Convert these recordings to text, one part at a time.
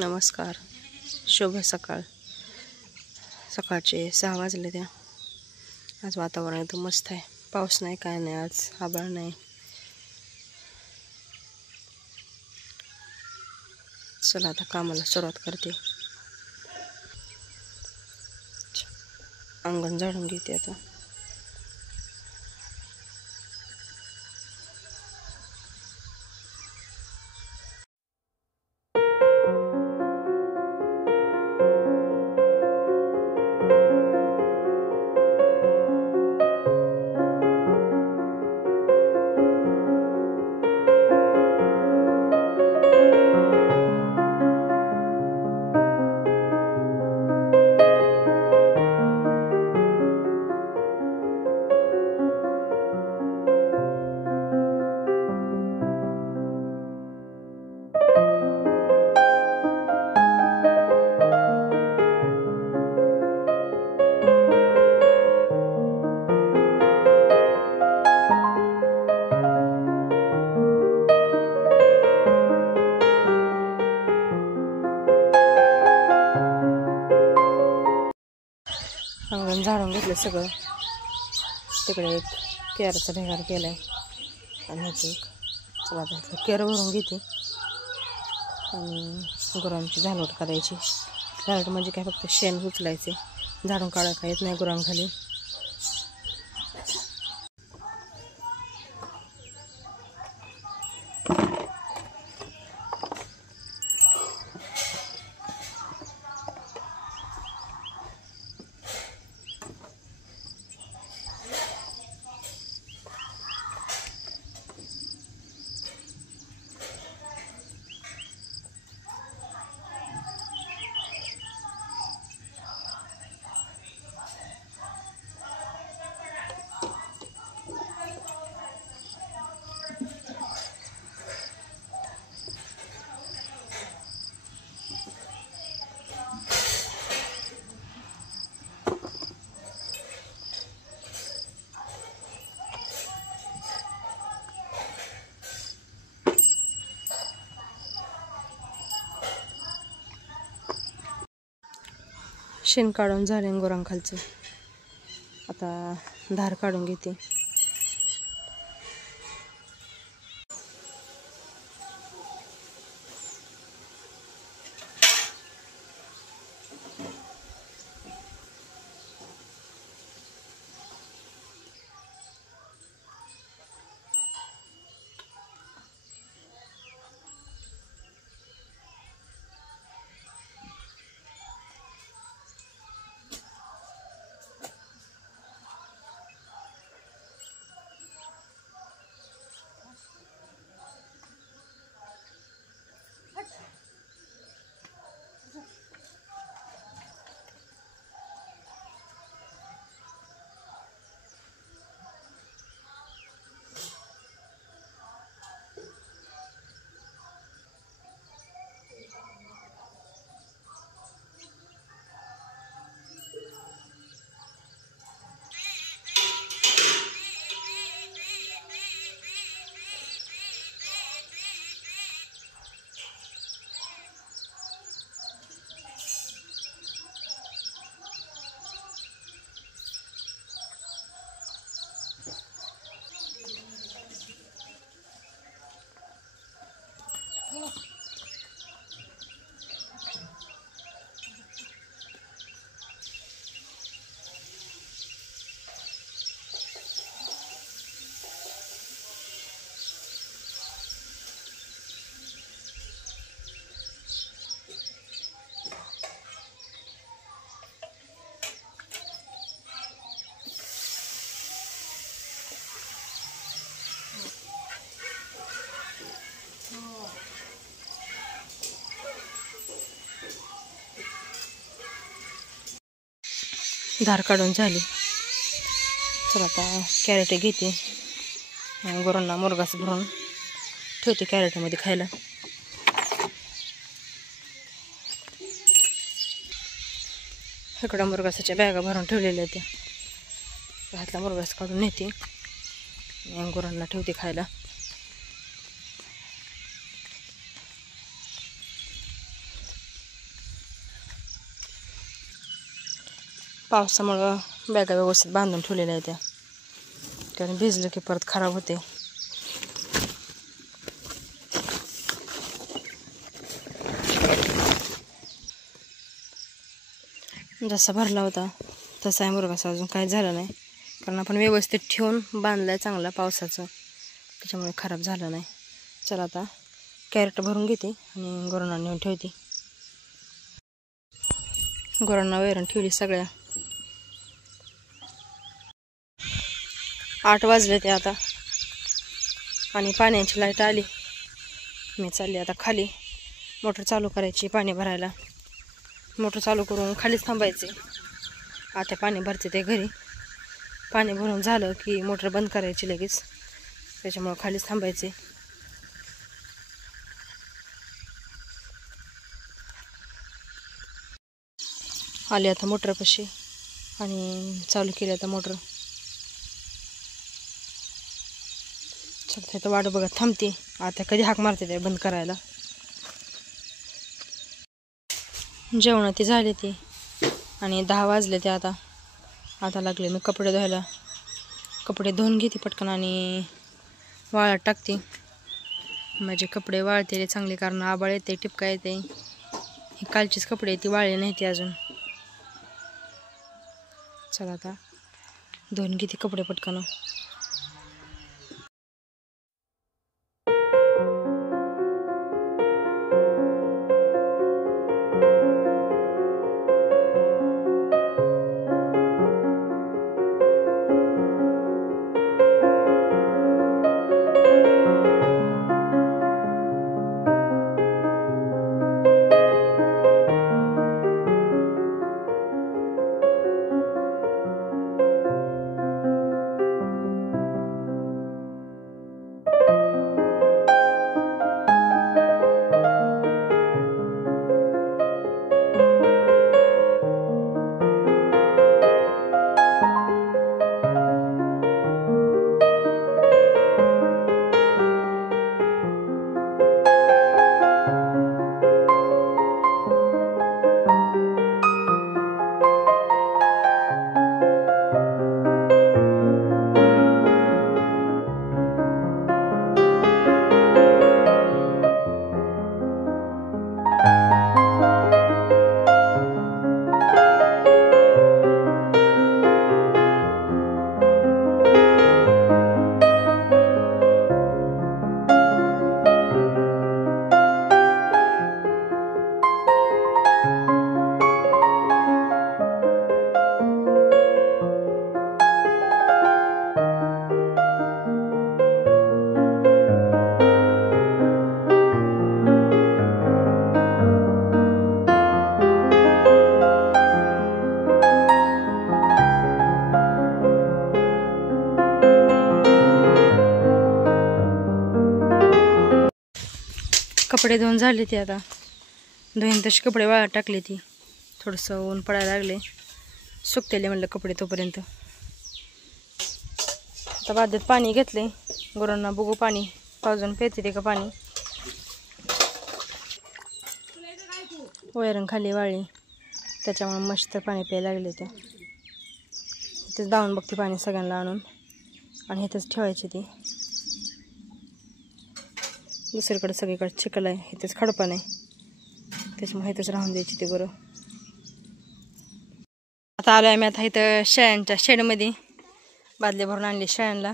नमस्कार, शुभ सकाळ. सकाळचे 6 वाजले त्या. आज वातावरण एकदम मस्त आहे. पाऊस नाही, काय नाही, आज आभाळ नाही. चला आता कामाला सुरुवात करते. अंगण झाडून घेते आता. अंगण झाडून घेतलं सगळं. तिकडे एक केरचा ढेगार केलाय आणि एक चला आता केर भरून घेते आणि गुरांची झालोट करायची. झालोट म्हणजे काय, फक्त शेण उचलायचे, झाडून काढायला येत नाही गुरांखाली. शेण काढून झाले गुरांखालचं. आता धार काढून घेते. धार काढून झाली. चला आता कॅरेट घेते, गुरांना मुरघास भरून ठेवते कॅरेटमध्ये खायला. इकडं मुरघासाच्या बॅगा भरून ठेवलेल्या त्या. हातला मुरघास काढून नेते, गुरांना ठेवते खायला. पावसामुळं बॅगा व्यवस्थित बांधून ठेवलेल्या आहेत त्या, कारण भिजलं की परत खराब होते. जसा भरला होता तसा आहे मुरघासा, अजून काही झालं नाही, कारण आपण व्यवस्थित ठेवून बांधलाय चांगला पावसाचं, त्याच्यामुळे खराब झालं नाही. चला आता कॅरेट भरून घेते आणि गुरांना नेऊन ठेवते. गुरांना वैरण ठेवली सगळ्या. 8 वाजले ते आता आणि पाण्याची लाईट आली. मी चालली आता खाली मोटर चालू करायची पाणी भरायला. मोटर चालू करून खालीच थांबायचे. आता पाणी भरते ते घरी, पाणी भरून झालं की मोटर बंद करायची लगेच, त्याच्यामुळे खालीच थांबायचे. आले आता मोटरपाशी आणि चालू केली आता मोटर. चलते तर वाट बघत थांबते, आता कधी हाक मारते ते बंद करायला. जेवण ती झाली ती आणि 10 वाजले ते आता लागले मी कपडे धुवायला. कपडे धुवून घेते पटकन आणि वाळत टाकते. माझे कपडे वाळते चांगले, कारण आबाळ येते, टिपका येते. हे कालचीच कपडे ती वाळले नाही ती अजून. चला आता धुवून घेते कपडे पटकन. कपडे धुवून झाले ते आता, धुवून तशी कपडे वाळत टाकले ती. थोडंसं ऊन पडायला लागले, सुकतेले म्हणलं कपडे तोपर्यंत. आता बादलीत पाणी घेतले, गुरांना बघू पाणी पाजून प्यायचे ते का पाणी. वैरण खाली वाळली, त्याच्यामुळे मस्त पाणी प्यायला लागले ते. इथेच दावून बघते पाणी सगळ्यांना आणून, आणि इथेच ठेवायचे ते. दुसरीकडे सगळीकडे चिखल आहे, इथेच खडपा नाही, त्याच्यामुळे इथेच राहून द्यायची ते बरं. आता आलो आहे मी आता इथं शेळ्यांच्या शेडमध्ये. बादली भरून आणली शेळ्यांना.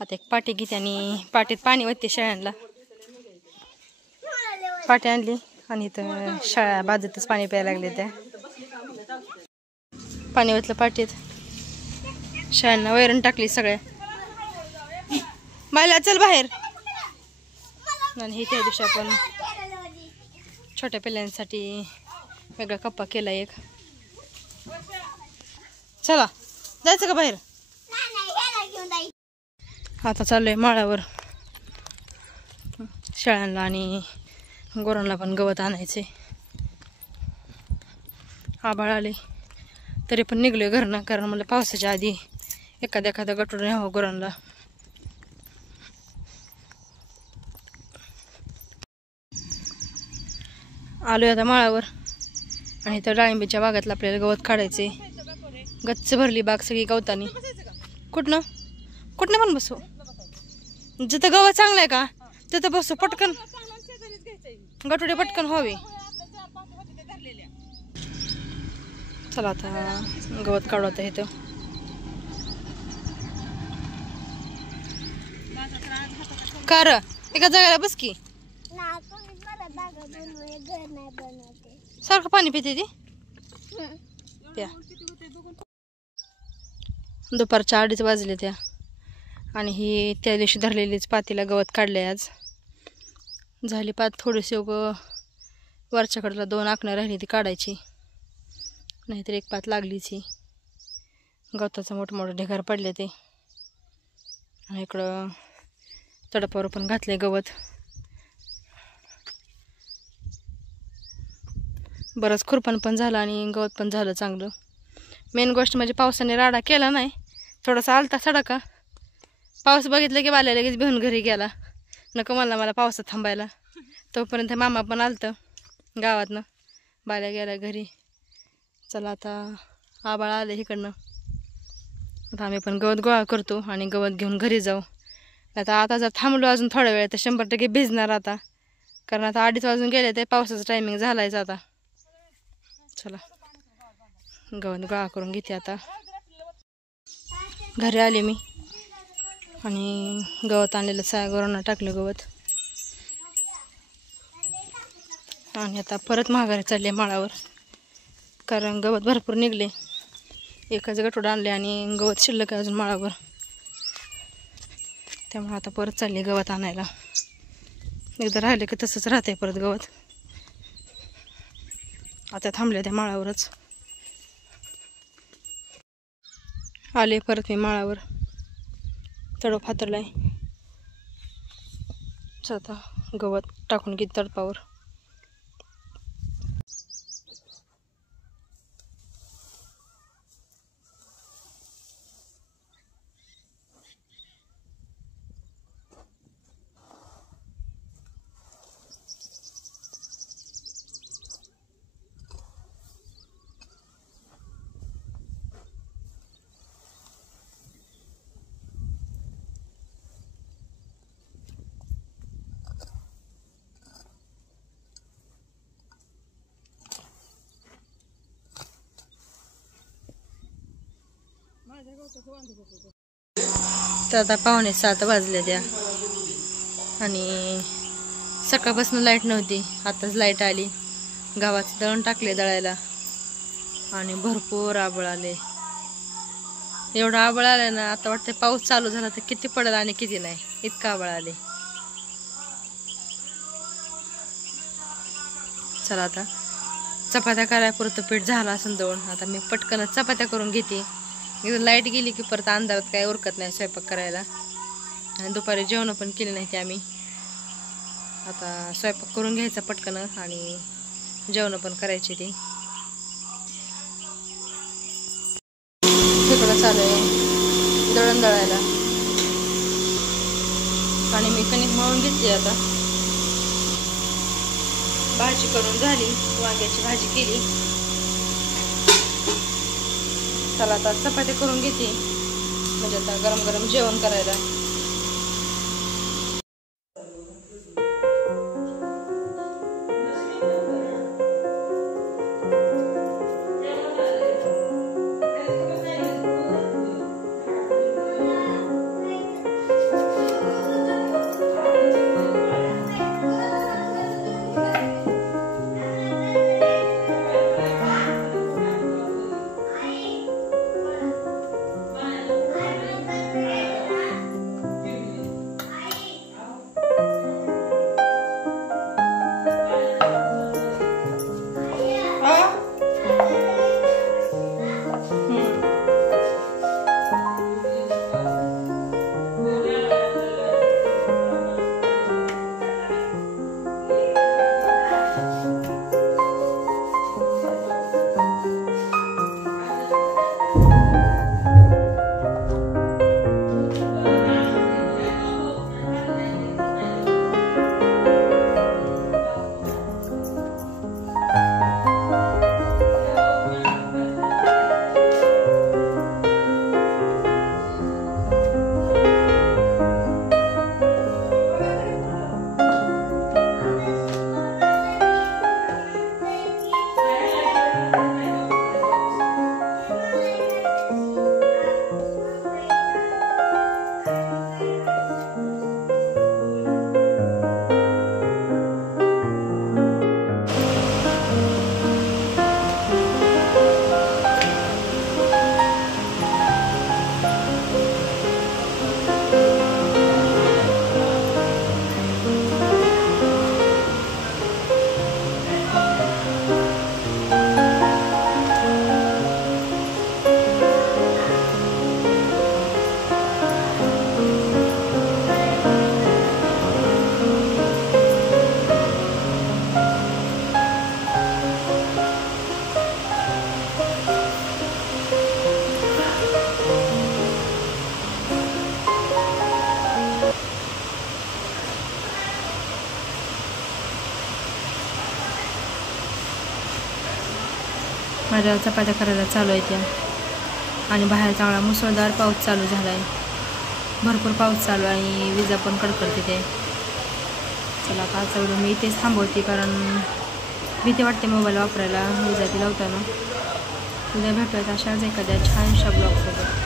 आता एक पाटी घेते आणि पाटीत पाणी ओतते शेळ्यांना. पाटी आणली आणि इथं शेळ्या बाजूतच पाणी प्यायला लागले त्या. पाणी ओतलं पाटीत, शेळ्यांना वैरण टाकली सगळ्या. बायला चल बाहेर. आणि हे त्या दिवशी आपण छोट्या पिल्लांसाठी वेगळा कप्पा केला एक. चला जायचं का बाहेर. आता चाललोय माळावर शेळ्यांना आणि गुरांना पण गवत आणायचे. आभाळ आले तरी पण निघलोय घरनं, कारण मला पावसाच्या आधी एखादा गटून न्यावं गुरांना. आलोय आता माळावर आणि इथं डाळिंबीच्या बागातलं आपल्याला गवत काढायचे. गच्च भरली बाग सगळी गवतानी. कुठनं कुठनं पण बसू, जिथं गवत चांगलं आहे का तिथं बसू. पटकन गटुडे पटकन व्हावे. चला आता गवत काढू आता इथं. कार एका जागेला बस की. सारखं पाणी पिते ती. प्या. दुपारच्या 2:30 वाजले त्या. आणि ही त्या दिवशी धरलेलीच पातीला गवत काढले. आज झाली पात थोडीशी वरच्याकडला 2 आकणं राहिली ती काढायची, नाहीतर एक पात लागलीच. ही गवताचं मोठमोठं ढेगार पडले ते. आणि इकडं तडपावर पण घातले गवत. बरंच खुरपण पण झालं आणि गवत पण झालं चांगलं. मेन गोष्ट म्हणजे पावसाने राडा केला नाही. थोडासा आलता सडका. पाऊस बघितलं की बाल्या लगेच भिवून घरी गेला. नको मला पावसात थांबायला. तोपर्यंत मामा पण आलतं गावातनं. बाल्या गेला घरी. चला आता आबाळ आले इकडनं. आता आम्ही पण गवत गोळा करतो आणि गवत घेऊन घरी जाऊ. आता जर थांबलो अजून थोडा वेळ तर 100% भिजणार आता. कारण आता 2:30 वाजून गेले ते पावसाचं टायमिंग झालायच आता. चला गवत गोळा करून घेते आता. घरी आले मी आणि गवत आणलेलं सायागोरांना टाकलं गवत. आणि आता परत माघारी चालले माळावर, कारण गवत भरपूर निघले. एकच गठोडं आणले आणि गवत शिल्लक आहे अजून माळावर. त्यामुळे आता परत चालले गवत आणायला. एकदा राहिले की तसंच राहते परत गवत. आता थांबले त्या माळावरच. आले परत मी माळावर. तडप फातरलाय. आता गवत टाकून घेत तडपावर. तर आता 6:45 वाजले त्या. आणि सकाळपासून लाईट नव्हती. आताच लाईट आली. गावात दळण टाकले दळायला. आणि भरपूर आबळ आले. एवढं आबळ आलं ना, आता वाटतं पाऊस चालू झाला तर किती पडेल आणि किती नाही, इतका आबळ आले. चला आता चपात्या करायपुरतं पीठ झालं असं दळून. आता मी पटकनच चपात्या करून घेते. एकदा लाईट गेली की परत अंधारात काय उरकत नाही स्वयंपाक करायला. आणि दुपारी जेवण पण केली नाही ते आम्ही. आता स्वयंपाक करून घ्यायचा पटकन आणि जेवण पण करायची ती. तिकडं चालू आहे दळण दळायला. आणि मी कणिक मळून घेतली. आता भाजी करून झाली. वांग्याची भाजी केली. चला आता चपाती करून घेते, म्हणजे आता गरम गरम जेवण करायला. माझ्या चपात्या करायला चालू आहे त्या. आणि बाहेर चांगला मुसळधार पाऊस चालू झाला आहे. भरपूर पाऊस चालू आहे आणि विजा पण कडकडते ते. चला आता आजचा व्हिडिओ मी इथेच थांबवते, कारण भीती वाटते मोबाईल वापरायला विजा ती लावताना. उद्या भेटूयात अशाच एखाद्या छानशा ब्लॉगसोबत.